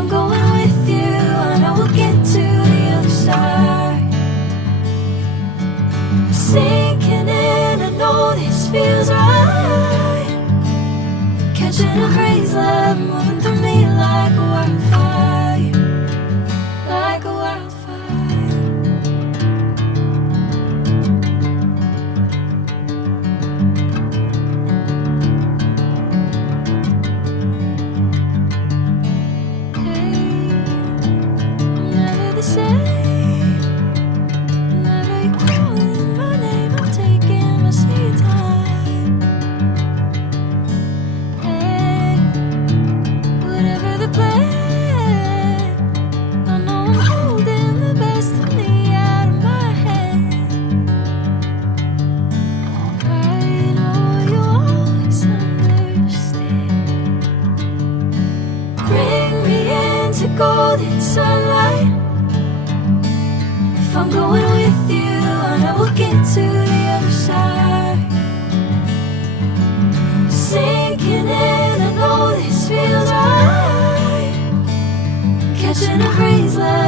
I'm going with you, I know we'll get to the other side. Sinking in, I know this feels right. Catching a crazy love, moving through me like a wildfire, like a wildfire. Hey, I'm never the same. Whenever you're calling my name, I'm taking my sweet time. Hey, whatever the plan, I know I'm holding the best of me out of my hand. I know you always understand. Bring me into golden sunlight. If I'm going with you, I know we'll get to the other side. Sinking in, I know this feels right. Catching a breeze like